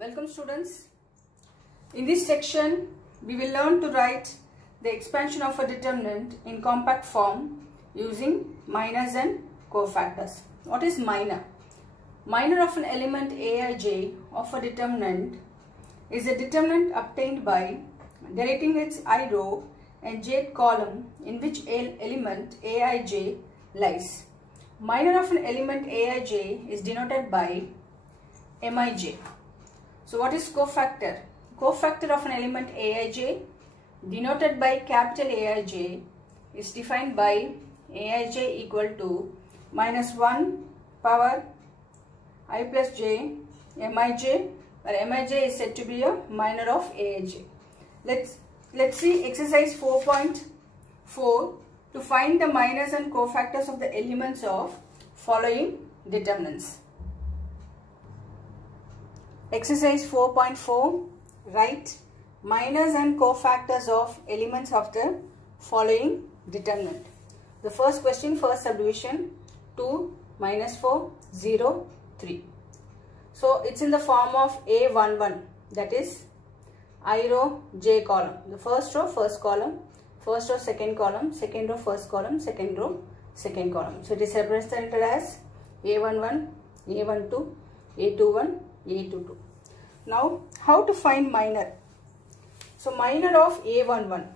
Welcome students. In this section we will learn to write the expansion of a determinant in compact form using minors and cofactors. What is minor? Minor of an element aij of a determinant is a determinant obtained by deleting its I row and jth column in which element aij lies. Minor of an element aij is denoted by mij. So what is cofactor? Cofactor of an element aij denoted by capital Aij is defined by aij equal to minus 1 power I plus j mij, where mij is said to be a minor of aij. Let's see exercise 4.4 to find the minors and cofactors of the elements of following determinants. Exercise 4.4, write minors and cofactors of elements of the following determinant. The first question, first subdivision, 2, minus 4, 0, 3. So it's in the form of A11, that is I row, j column. The first row, first column, first row, second column, second row, first column, second row, second column. So it is represented as A11, A12, A21, A22. Now, how to find minor? So, minor of A11.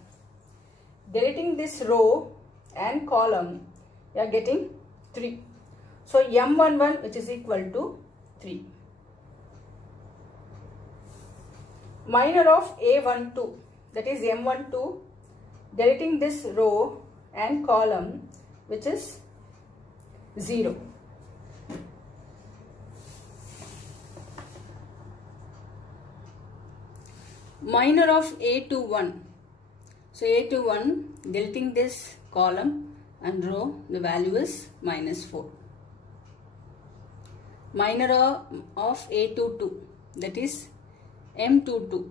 Deleting this row and column, you are getting 3. So, M11 which is equal to 3. Minor of A12, that is M12, deleting this row and column which is 0. Minor of A21. So A21, deleting this column and row, the value is minus 4. Minor of A22, that is M22.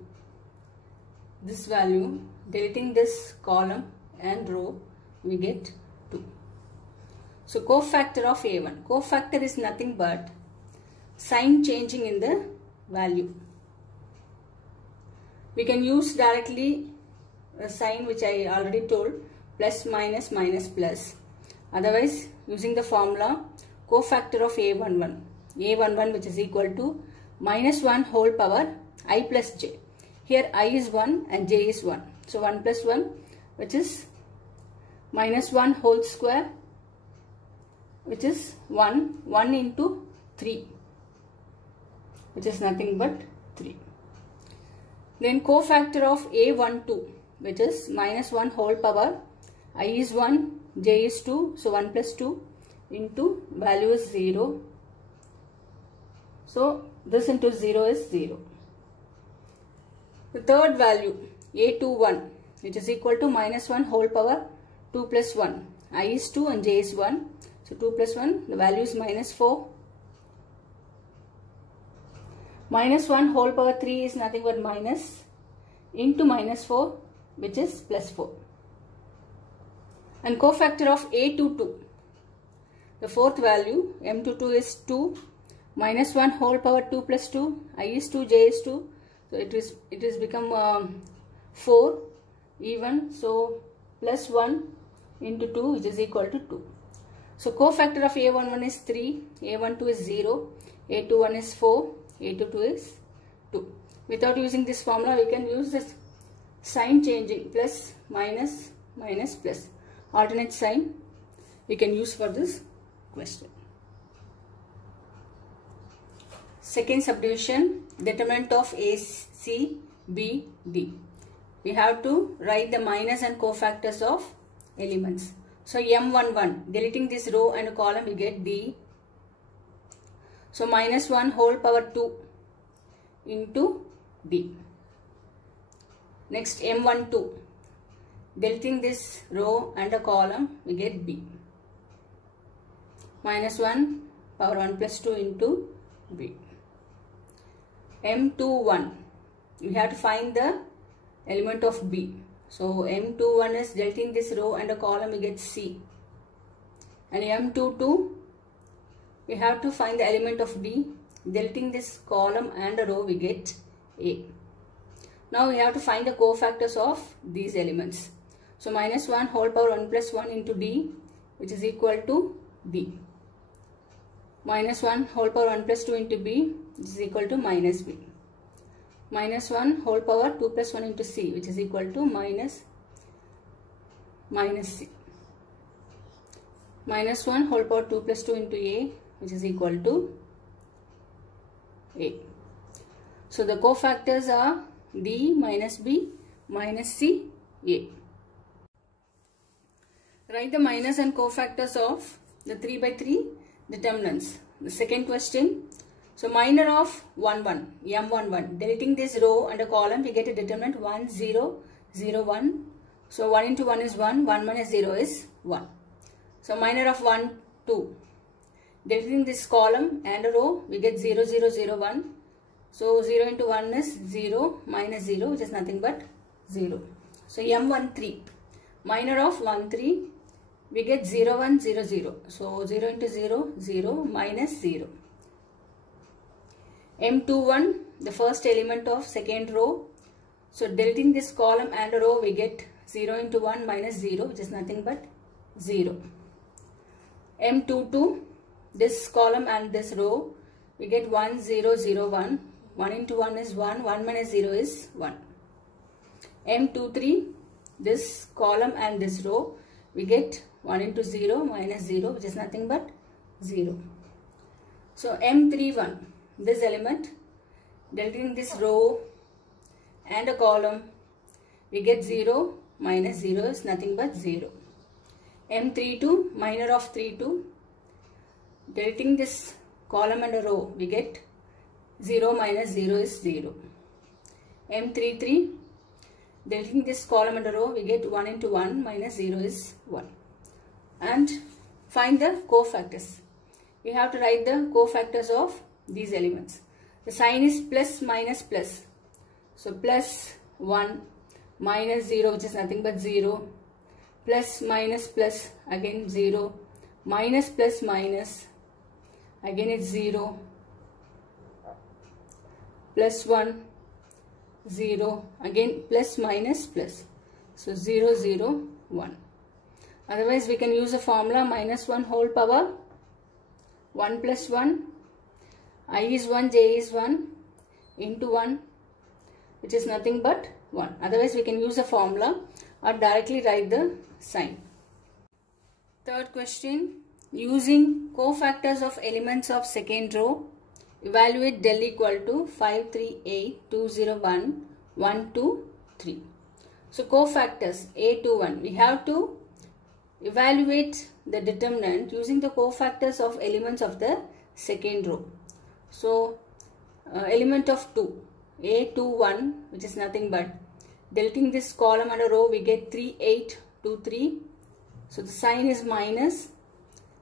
This value, deleting this column and row, we get 2. So cofactor of A1. Cofactor is nothing but sign changing in the value. We can use directly a sign which I already told, plus minus minus plus. Otherwise, using the formula cofactor of A11. A11 which is equal to minus 1 whole power I plus j. Here I is 1 and j is 1. So 1 plus 1 which is minus 1 whole square, which is 1. 1 into 3 which is nothing but 3. Then cofactor of A12, which is minus 1 whole power I is 1, j is 2, so 1 plus 2 into value is 0. So this into 0 is 0. The third value A21, which is equal to minus 1 whole power 2 plus 1. I is 2 and j is 1. So 2 plus 1, the value is minus 4. Minus 1 whole power 3 is nothing but minus into minus 4, which is plus 4. And cofactor of A22. The fourth value, M22 is 2. Minus 1 whole power 2 plus 2. I is 2, j is 2. So it is become 4 even. So plus 1 into 2, which is equal to 2. So cofactor of A11 is 3. A12 is 0. A21 is 4. A22 is 2. Without using this formula, we can use this sign changing, plus, minus, minus, plus. Alternate sign we can use for this question. Second subdivision, determinant of A, C, B, D. We have to write the minors and cofactors of elements. So M11, deleting this row and column, we get D. So minus 1 whole power 2 into D. Next M12, deleting this row and a column, we get B. Minus 1 power 1 plus 2 into B. M21, we have to find the element of B. So M21 is deleting this row and a column, we get C. And M22, we have to find the element of D. Deleting this column and a row, we get A. Now we have to find the cofactors of these elements. So minus 1 whole power 1 plus 1 into D, which is equal to B. Minus 1 whole power 1 plus 2 into B, which is equal to minus B. Minus 1 whole power 2 plus 1 into C, which is equal to minus C. Minus 1 whole power 2 plus 2 into A, which is equal to A. So the cofactors are D minus B minus C, A. Write the minus and cofactors of the 3 by 3 determinants. The second question. So minor of 1, 1, M11. Deleting this row and a column, we get a determinant 1, 0, 0, 1. So 1 into 1 is 1, 1 minus 0 is 1. So minor of 1, 2. Deleting this column and a row, we get 0, 0, 0, 1. So 0 into 1 is 0 minus 0, which is nothing but 0. So M13. Minor of 1, 3. We get 0, 1, 0, 0. So 0 into 0, 0 minus 0. M21, the first element of second row. So deleting this column and a row, we get 0 into 1 minus 0, which is nothing but 0. M22, this column and this row, we get 1, 0, 0, 1. 1 into 1 is 1, 1 minus 0 is 1. M23, this column and this row, we get 1 into 0 minus 0, which is nothing but 0. So M31, this element, deleting this row and a column, we get 0 minus 0 is nothing but 0. M32, minor of 32, deleting this column and a row, we get 0 minus 0 is 0. M33, deleting this column and a row, we get 1 into 1 minus 0 is 1. And find the cofactors. We have to write the cofactors of these elements. The sign is plus minus plus. So plus 1 minus 0, which is nothing but 0. Plus minus plus, again 0. Minus plus minus, again it's 0. Plus 1, 0. Again plus minus plus. So 0, 0, 1. Otherwise we can use a formula minus 1 whole power 1 plus 1. I is 1, j is 1 into 1, which is nothing but 1. Otherwise we can use a formula or directly write the sign. Third question. Using cofactors of elements of second row, evaluate del equal to 5, 3, 8, 2, 0, 1, 1, 2, 3. So cofactors A, 2, 1. We have to evaluate the determinant using the cofactors of elements of the second row. So element of 2, A, 2, 1, which is nothing but, deleting this column and a row, we get 3, 8, 2, 3. So the sign is minus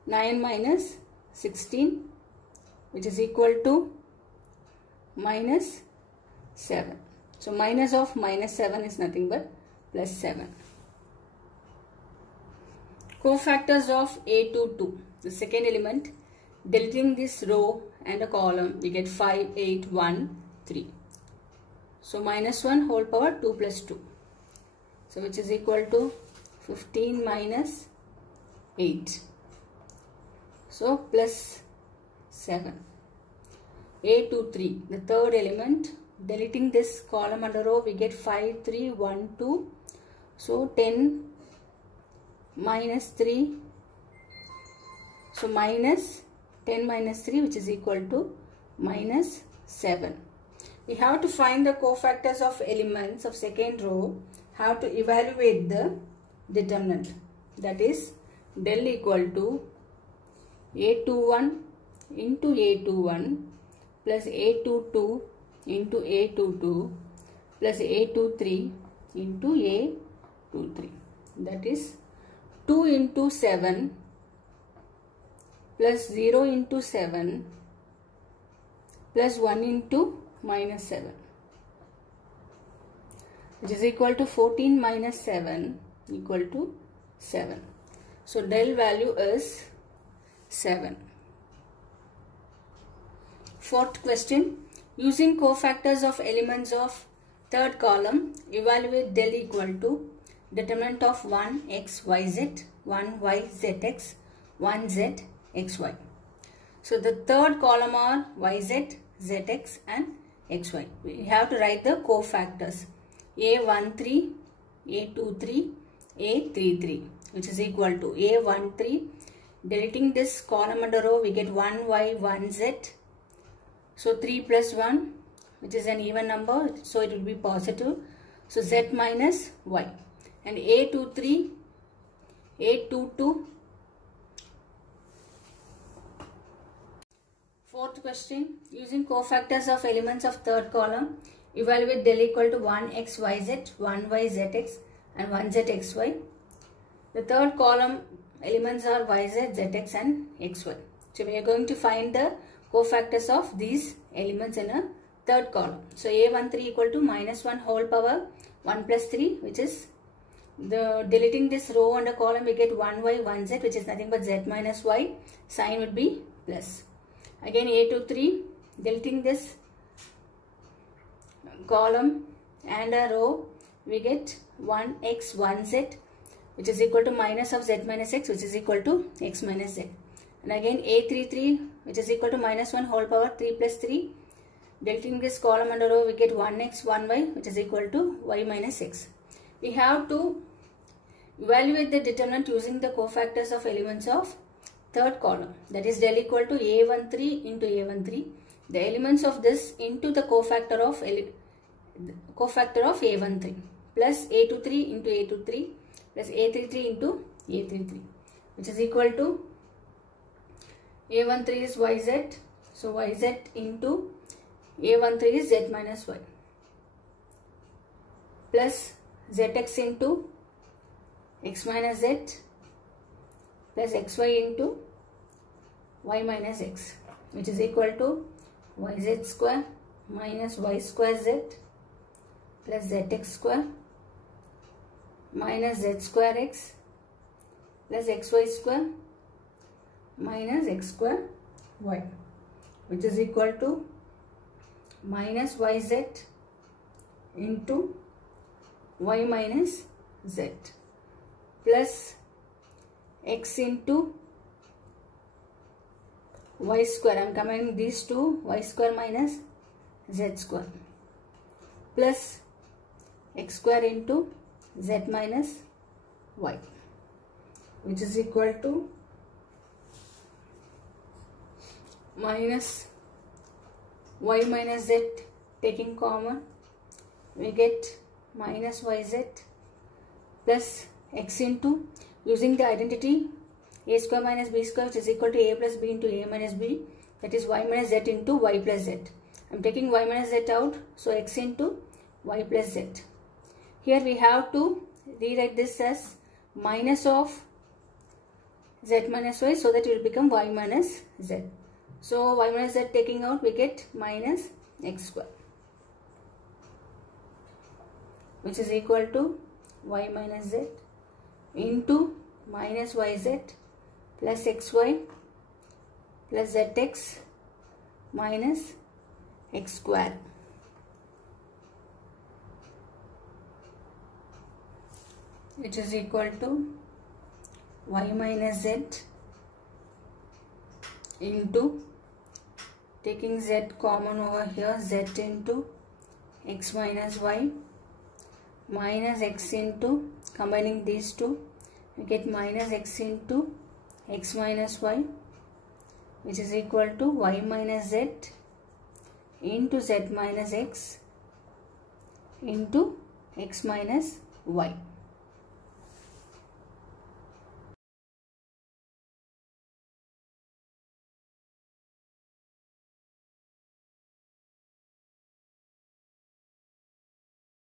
9 minus 16, which is equal to minus 7. So minus of minus 7 is nothing but plus 7. Cofactors of A2, 2. The second element, deleting this row and a column, we get 5, 8, 1, 3. So minus 1 whole power 2 plus 2. So which is equal to 15 minus 8. So plus 7. A2, 3. The third element, deleting this column and a row, we get 5, 3, 1, 2. So 10 minus 3. So minus 10 minus 3, which is equal to minus 7. We have to find the cofactors of elements of second row, have to evaluate the determinant. That is del equal to A21 into A21 plus A22 into A22 plus A23 into A23. That is 2 into 7 plus 0 into 7 plus 1 into minus 7, which is equal to 14 minus 7 equal to 7. So del value is 7. Fourth question. Using cofactors of elements of third column, evaluate del equal to determinant of 1 x y z, 1 y z x, 1 z x y. So the third column are y z, z x and x y. We have to write the cofactors a13, a23, a33, which is equal to a13. Deleting this column and row, we get 1y, 1z. So 3 plus 1, which is an even number, so it will be positive. So z minus y. And a23, a22. Fourth question. Using cofactors of elements of third column, evaluate del equal to 1 x y z, 1 y z x and 1 z x y. The third column elements are y z, z x and x y. So we are going to find the cofactors of these elements in a third column. So a13 equal to minus 1 whole power 1 plus 3, which is the deleting this row and a column, we get 1y, 1z, which is nothing but z minus y. Sign would be plus. Again a23, deleting this column and a row, we get 1x, 1z, which is equal to minus of z minus x, which is equal to x minus z. And again a33, which is equal to minus 1 whole power 3 plus 3. Deleting this column and a row, we get 1x, 1y, which is equal to y minus x. We have to evaluate the determinant using the cofactors of elements of third column. That is del equal to a13 into a13. The elements of this into the cofactor of a13 plus a23 into a23 plus a33 into a33, which is equal to a13 is yz, so yz into a13 is z minus y plus zx into x minus z plus xy into y minus x, which is equal to yz square minus y square z plus zx square minus z square x plus xy square minus x square y, which is equal to minus yz into y minus z plus x into y square. I am combining these two, y square minus z square plus x square into z minus y, which is equal to minus y minus z, taking common, we get minus yz plus x into, using the identity a square minus b square, which is equal to a plus b into a minus b, that is y minus z into y plus z. I am taking y minus z out, so x into y plus z. Here we have to rewrite this as minus of z minus y, so that it will become y minus z. So y minus z taking out, we get minus x square, which is equal to y minus z into minus yz plus xy plus zx minus x square, which is equal to y minus z into, taking z common over here, z into x minus y minus x into, combining these two, we get minus x into x minus y, which is equal to y minus z into z minus x into x minus y.